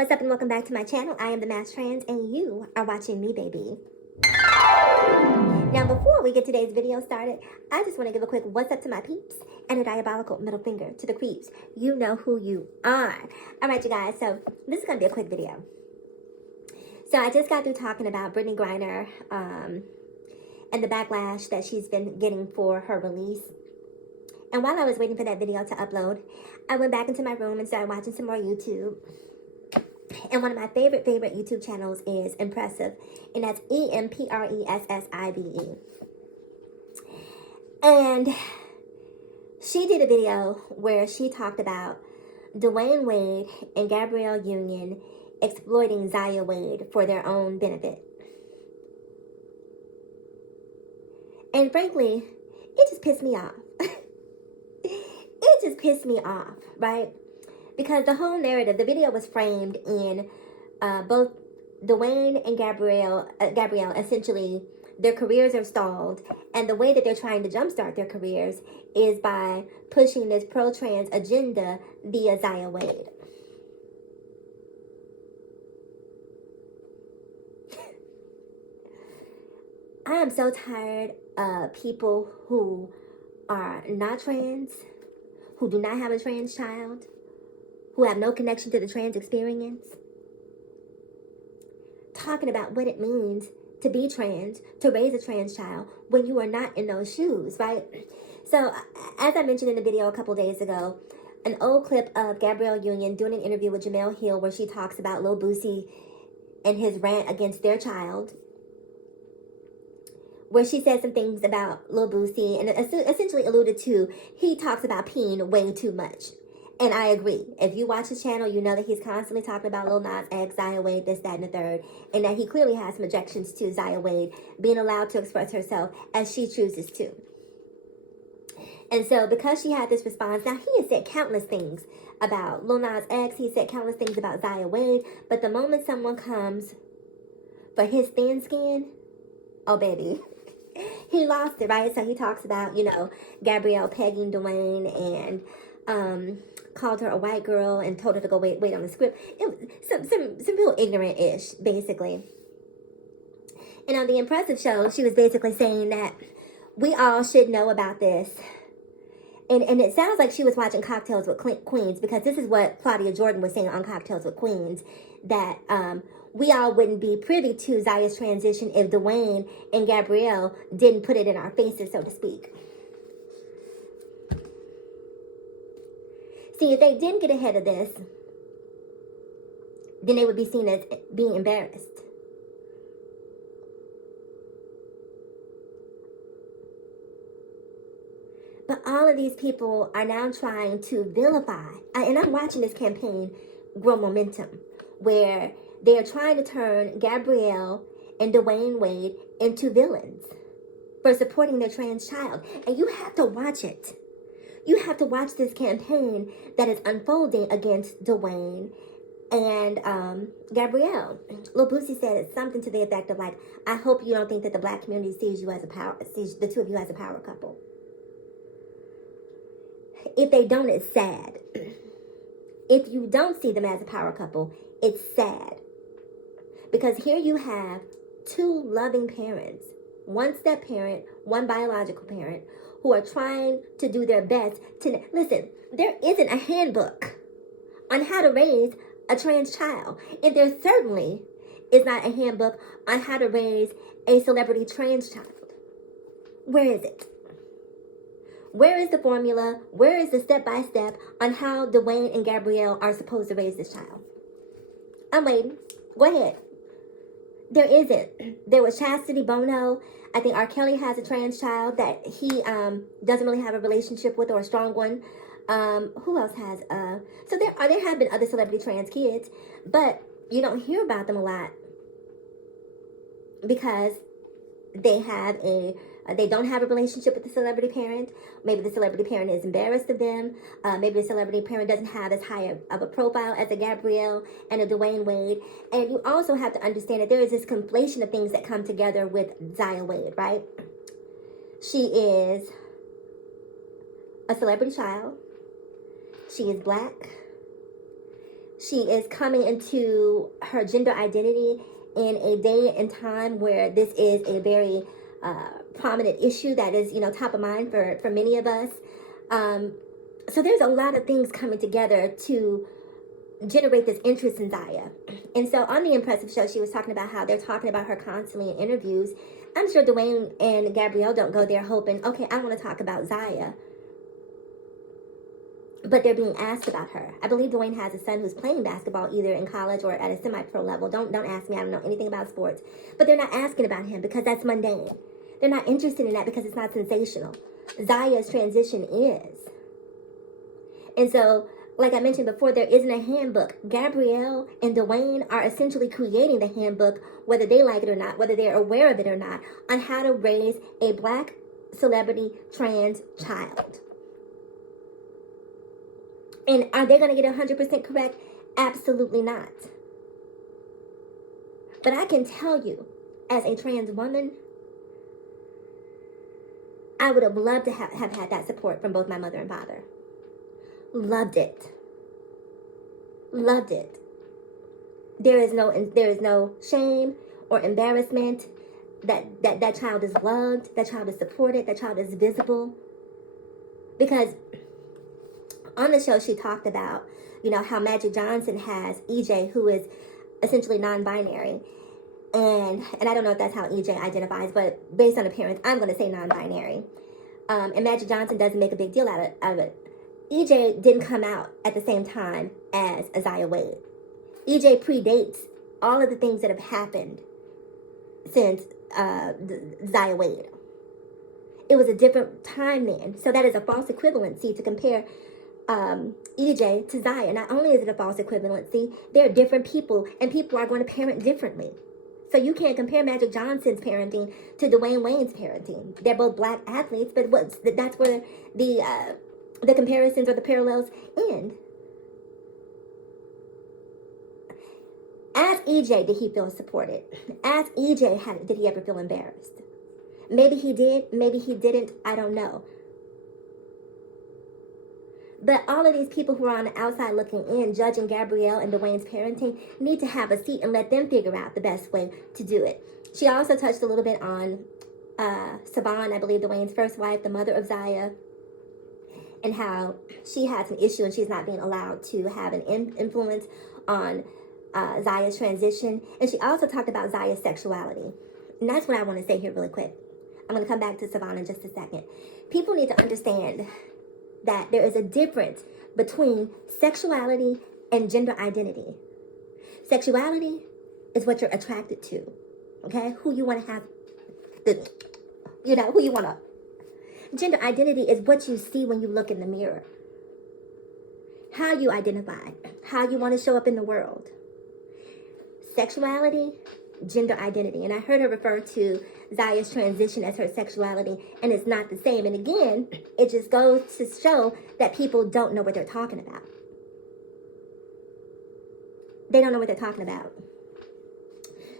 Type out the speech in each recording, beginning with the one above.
what's up and welcome back to my channel. I am the Mass Trans and you are watching me, baby. Now, before we get today's video started, I just want to give a quick what's up to my peeps and a diabolical middle finger to the creeps. You know who you are. All right, you guys, so this is going to be a quick video. So I just got through talking about Brittany Griner and the backlash that she's been getting for her release. And while I was waiting for that video to upload, I went back into my room and started watching some more YouTube. And one of my favorite YouTube channels is Empressive, and that's Empressive. And she did a video where she talked about Dwayne Wade and Gabrielle Union exploiting Zaya Wade for their own benefit. And frankly, it just pissed me off. It just pissed me off, right? Because the whole narrative, the video was framed in both Dwayne and Gabrielle, essentially, their careers are stalled. And the way that they're trying to jumpstart their careers is by pushing this pro-trans agenda via Zaya Wade. I am so tired of people who are not trans, who do not have a trans child, who have no connection to the trans experience, talking about what it means to be trans, to raise a trans child when you are not in those shoes, right? So, as I mentioned in the video a couple days ago, an old clip of Gabrielle Union doing an interview with Jamel Hill where she talks about Lil Boosie and his rant against their child, where she said some things about Lil Boosie and essentially alluded to, he talks about peeing way too much. And I agree. If you watch his channel, you know that he's constantly talking about Lil Nas X, Zaya Wade, this, that, and the third. And that he clearly has some objections to Zaya Wade being allowed to express herself as she chooses to. And so because she had this response, now he has said countless things about Lil Nas X. He said countless things about Zaya Wade. But the moment someone comes for his thin skin, oh baby, he lost it, right? So he talks about, you know, Gabrielle pegging Dwayne and called her a white girl and told her to go wait on the script. It was some real ignorant-ish, basically. And on the Empressive show, she was basically saying that we all should know about this. And it sounds like she was watching Cocktails with Queens, because this is what Claudia Jordan was saying on Cocktails with Queens, that we all wouldn't be privy to Zaya's transition if Dwayne and Gabrielle didn't put it in our faces, so to speak. See, if they didn't get ahead of this, then they would be seen as being embarrassed. But all of these people are now trying to vilify, and I'm watching this campaign grow momentum, where they are trying to turn Gabrielle and Dwayne Wade into villains for supporting their trans child. And you have to watch it. You have to watch this campaign that is unfolding against Dwayne and Gabrielle. Lil Boosie said something to the effect of like, I hope you don't think that the black community sees the two of you as a power couple. If they don't, it's sad. If you don't see them as a power couple, it's sad. Because here you have two loving parents, one step parent, one biological parent, who are trying to do their best to... Listen, there isn't a handbook on how to raise a trans child. And there certainly is not a handbook on how to raise a celebrity trans child. Where is it? Where is the formula? Where is the step-by-step on how Dwayne and Gabrielle are supposed to raise this child? I'm waiting. Go ahead. There isn't. There was Chastity Bono. I think R. Kelly has a trans child that he doesn't really have a relationship with, or a strong one. Who else has? So there have been other celebrity trans kids, but you don't hear about them a lot because they don't have a relationship with the celebrity parent. Maybe the celebrity parent is embarrassed of them. Maybe the celebrity parent doesn't have as high of a profile as a Gabrielle and a Dwayne Wade. And you also have to understand that there is this conflation of things that come together with Zaya Wade, right? She is a celebrity child. She is black. she is coming into her gender identity in a day and time where this is a very prominent issue that is, top of mind for many of us. So there's a lot of things coming together to generate this interest in Zaya. And so on the Empressive show, she was talking about how they're talking about her constantly in interviews. I'm sure Dwayne and Gabrielle don't go there hoping, okay, I want to talk about Zaya. But they're being asked about her. I believe Dwayne has a son who's playing basketball either in college or at a semi-pro level. Don't ask me. I don't know anything about sports. But they're not asking about him because that's mundane. They're not interested in that because it's not sensational. Zaya's transition is. And so, like I mentioned before, there isn't a handbook. Gabrielle and Dwayne are essentially creating the handbook, whether they like it or not, whether they're aware of it or not, on how to raise a black celebrity trans child. And are they going to get 100% correct? Absolutely not. But I can tell you, as a trans woman, I would have loved to have had that support from both my mother and father. Loved it. Loved it. There is no shame or embarrassment. That child is loved. That child is supported. That child is visible. Because on the show, she talked about, how Magic Johnson has EJ, who is essentially non-binary. And I don't know if that's how EJ identifies, but based on appearance, I'm going to say non-binary. And Magic Johnson doesn't make a big deal out of it. EJ didn't come out at the same time as Zaya Wade. EJ predates all of the things that have happened since Zaya Wade. It was a different time then. So that is a false equivalency to compare EJ to Zaya. Not only is it a false equivalency, they're different people, and people are going to parent differently. So you can't compare Magic Johnson's parenting to Dwayne Wayne's parenting. They're both black athletes, but that's where the comparisons or the parallels end. Ask EJ, did he feel supported? Ask EJ, did he ever feel embarrassed? Maybe he did, maybe he didn't, I don't know. But all of these people who are on the outside looking in, judging Gabrielle and Dwayne's parenting, need to have a seat and let them figure out the best way to do it. She also touched a little bit on Savon, I believe Dwayne's first wife, the mother of Zaya, and how she has an issue and she's not being allowed to have an influence on Zaya's transition. And she also talked about Zaya's sexuality. And that's what I want to say here really quick. I'm going to come back to Savon in just a second. People need to understand that there is a difference between sexuality and gender identity. Sexuality is what you're attracted to, okay? Who you want to have, who you want to. Gender identity is what you see when you look in the mirror. How you identify, how you want to show up in the world. Sexuality, gender identity. And I heard her refer to Zaya's transition as her sexuality, and it's not the same. And again, it just goes to show that people don't know what they're talking about. They don't know what they're talking about.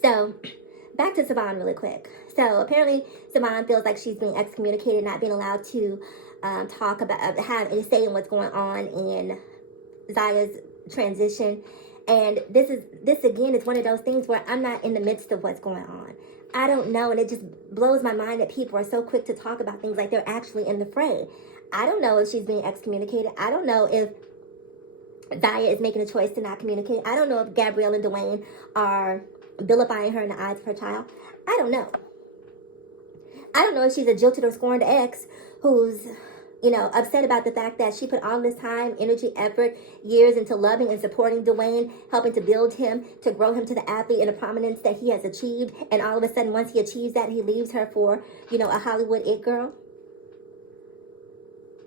So, back to Savon really quick. So, apparently, Savon feels like she's being excommunicated, not being allowed to talk about, have a say in what's going on in Zaya's transition. And this again is one of those things where I'm not in the midst of what's going on. I don't know, and it just blows my mind that people are so quick to talk about things like they're actually in the fray. I don't know if she's being excommunicated. I don't know if Zaya is making a choice to not communicate. I don't know if Gabrielle and Dwayne are vilifying her in the eyes of her child. I don't know. I don't know if she's a jilted or scorned ex who's upset about the fact that she put all this time, energy, effort, years into loving and supporting Dwayne, helping to build him, to grow him to the athlete and the prominence that he has achieved. And all of a sudden, once he achieves that, he leaves her for, a Hollywood it girl.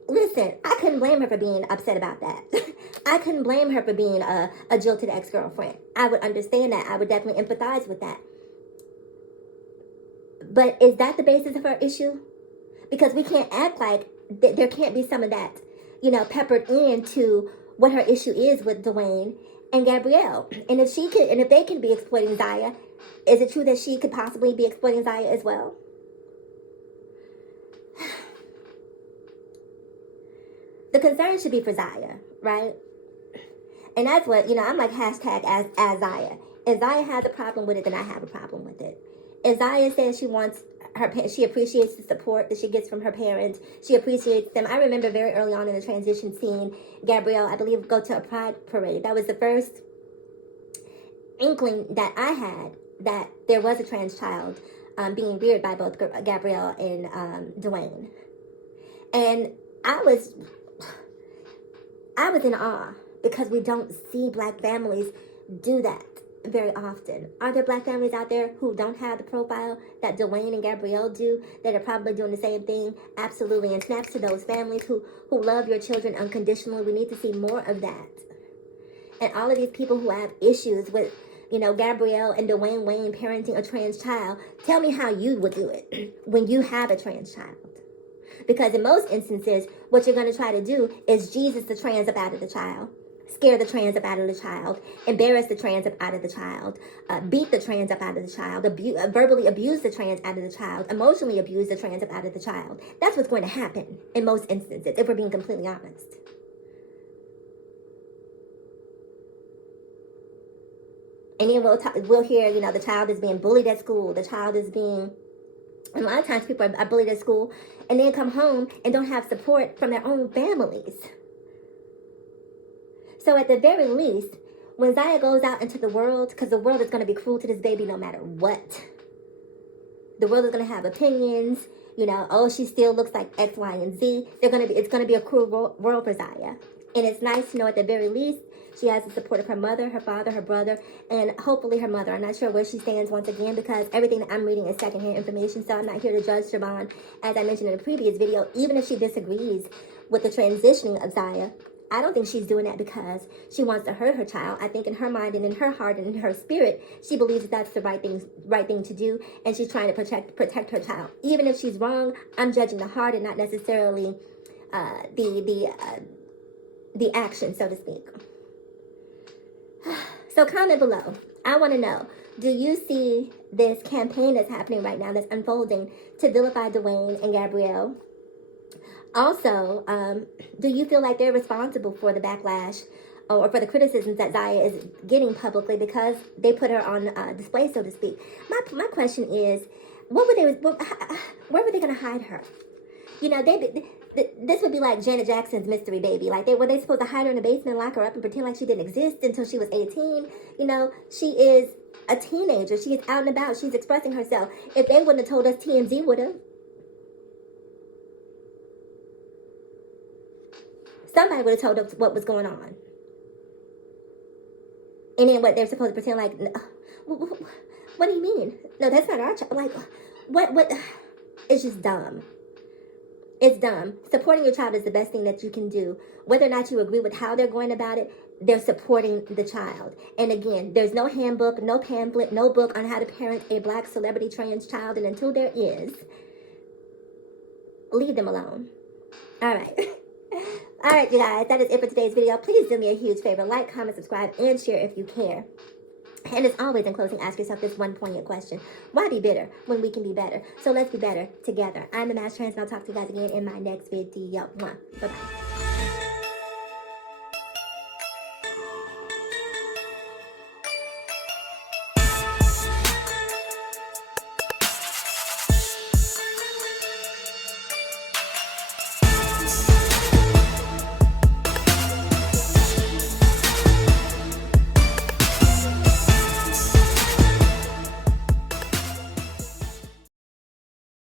Listen, I couldn't blame her for being upset about that. I couldn't blame her for being a jilted ex-girlfriend. I would understand that. I would definitely empathize with that. But is that the basis of her issue? Because we can't act like there can't be some of that, peppered into what her issue is with Dwayne and Gabrielle. And if they can be exploiting Zaya, is it true that she could possibly be exploiting Zaya as well? The concern should be for Zaya, right? And that's what, I'm like hashtag as Zaya. If Zaya has a problem with it, then I have a problem with it. If Zaya says she appreciates the support that she gets from her parents, she appreciates them. I remember very early on in the transition seeing Gabrielle, I believe, go to a pride parade. That was the first inkling that I had that there was a trans child being reared by both Gabrielle and Dwayne. And I was in awe because we don't see Black families do that very often. Are there Black families out there who don't have the profile that Dwayne and Gabrielle do, that are probably doing the same thing? Absolutely. And snaps to those families who love your children unconditionally. We need to see more of that. And all of these people who have issues with, Gabrielle and Dwayne Wayne parenting a trans child, tell me how you would do it when you have a trans child. Because in most instances, what you're going to try to do is Jesus the trans up out of the child, scare the trans up out of the child, embarrass the trans up out of the child, beat the trans up out of the child, verbally abuse the trans out of the child, emotionally abuse the trans up out of the child. That's what's going to happen in most instances, if we're being completely honest. And then we'll hear, the child is being bullied at school, the child is being... And a lot of times people are bullied at school and then come home and don't have support from their own families. So at the very least, when Zaya goes out into the world, because the world is going to be cruel to this baby no matter what. The world is going to have opinions, oh, she still looks like X, Y, and Z. It's going to be a cruel world for Zaya. And it's nice to know at the very least, she has the support of her mother, her father, her brother, and hopefully her mother. I'm not sure where she stands once again because everything that I'm reading is secondhand information, so I'm not here to judge Siobhan. As I mentioned in a previous video, even if she disagrees with the transitioning of Zaya, I don't think she's doing that because she wants to hurt her child. I think in her mind and in her heart and in her spirit, she believes that that's the right thing to do, and she's trying to protect her child. Even if she's wrong, I'm judging the heart and not necessarily the action, so to speak. So comment below. I want to know, do you see this campaign that's happening right now, that's unfolding to vilify Dwayne and Gabrielle? Also, do you feel like they're responsible for the backlash or for the criticisms that Zaya is getting publicly because they put her on display, so to speak? My question is, where were they going to hide her? This would be like Janet Jackson's mystery baby. Like, were they supposed to hide her in the basement, lock her up, and pretend like she didn't exist until she was 18? She is a teenager. She is out and about. She's expressing herself. If they wouldn't have told us, TMZ would have. Somebody would have told us what was going on. And then what, they're supposed to pretend like, what do you mean? No, that's not our child. Like, what? It's just dumb. It's dumb. Supporting your child is the best thing that you can do. Whether or not you agree with how they're going about it, they're supporting the child. And again, there's no handbook, no pamphlet, no book on how to parent a Black celebrity trans child. And until there is, leave them alone. All right. All right, you guys, that is it for today's video. Please do me a huge favor. Like, comment, subscribe, and share if you care. And as always, in closing, ask yourself this one poignant question. Why be bitter when we can be better? So let's be better together. I'm the Mass Trans, and I'll talk to you guys again in my next video. Bye-bye.